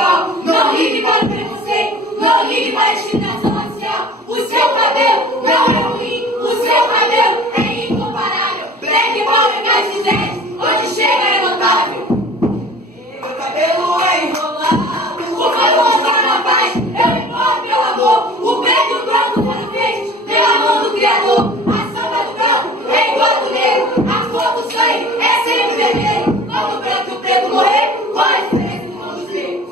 igual. Não ligue para o preconceito, não ligue para a discriminação racial. O seu cabelo não é ruim, o seu cabelo é incomparável. Black Power Castidez, onde chega é notável. Meu cabelo é enrolado, por favor, fica na paz. Eu imploro pelo amor, o preto e o branco foram feitos pela mão do Criador. A samba do branco é igual ao do negro, a cor do sangue é sempre vermelho. Quando o branco e o preto morrer, qual a diferença do mundo ser?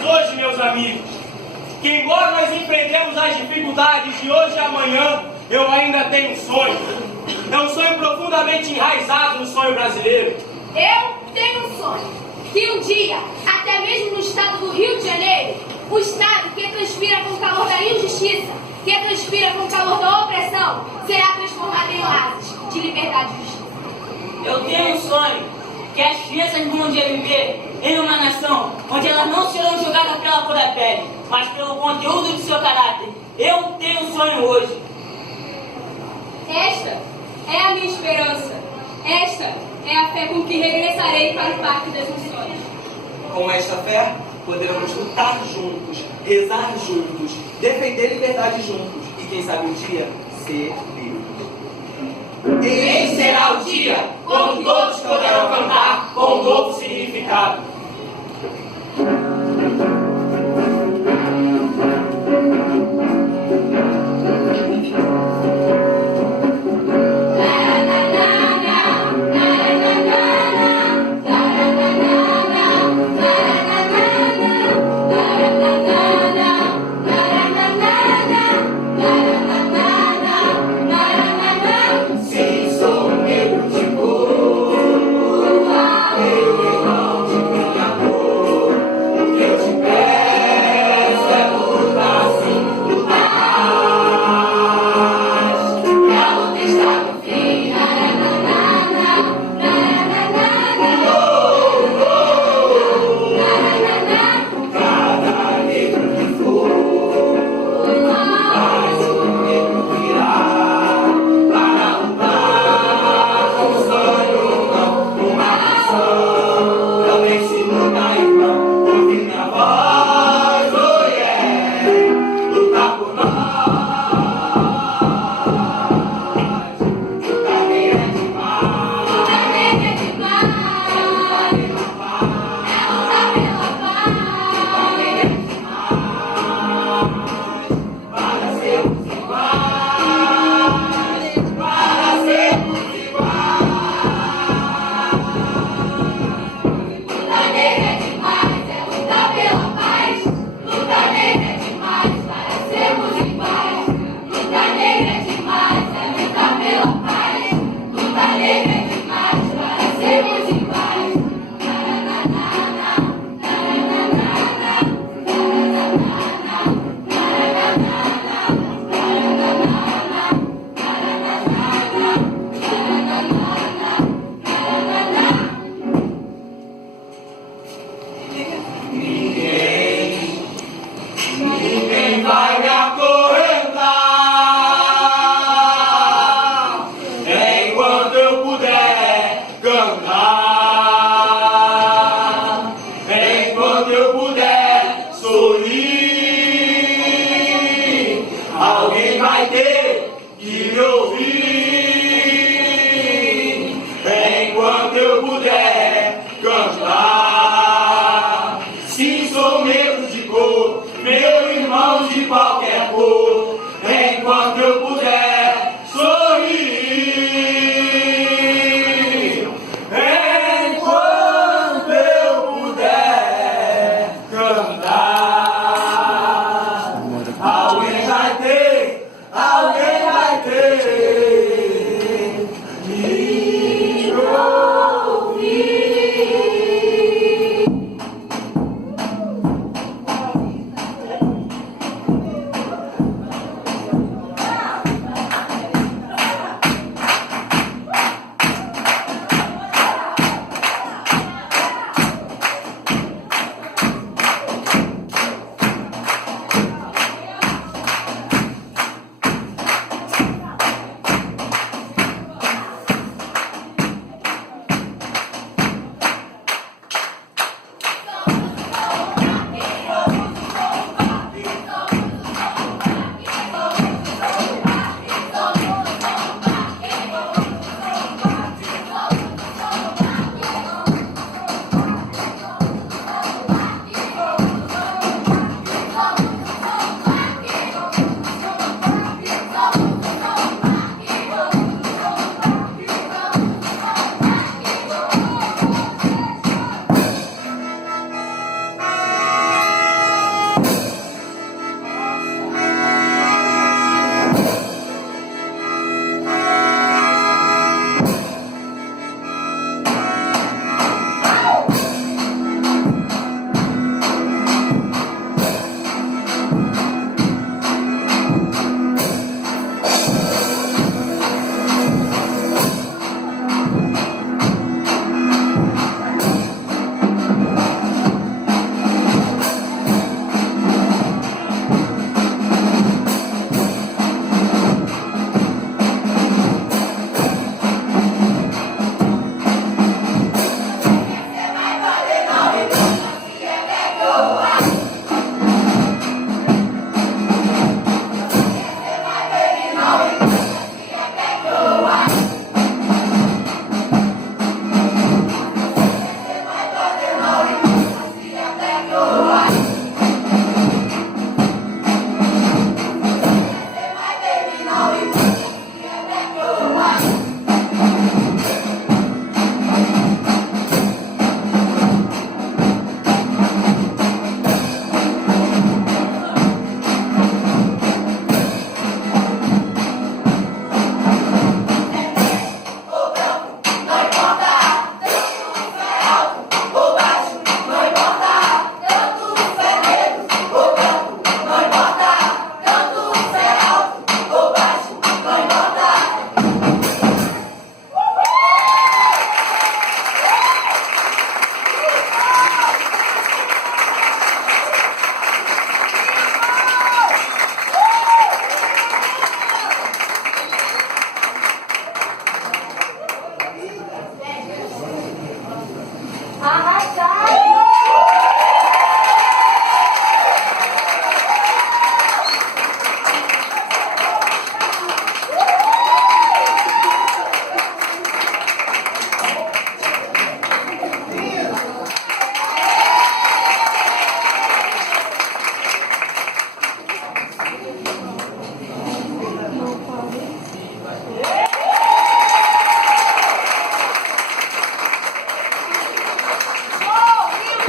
Mas hoje, meus amigos, que embora nós enfrentemos as dificuldades de hoje e amanhã, eu ainda tenho um sonho. É um sonho profundamente enraizado no sonho brasileiro. Eu tenho um sonho que um dia, até mesmo no estado do Rio de Janeiro, o estado que transpira com o calor da injustiça, que transpira com o calor da opressão, será transformado em oásis de liberdade e justiça. Eu tenho um sonho que as crianças vão um dia viver em uma nação onde elas não serão julgadas pela cor da pele, mas pelo conteúdo de seu caráter. Eu tenho um sonho hoje. Esta é a minha esperança. Esta é a fé com que regressarei para o Parque das Nações. Com esta fé, poderemos lutar juntos, rezar juntos, defender liberdade juntos e, quem sabe, um dia, ser livres. Esse será o dia quando todos poderão cantar com um novo significado. Se sou negro de cor, meu irmão de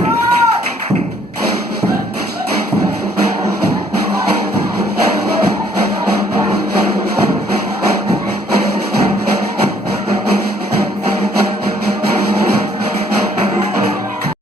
Brasil!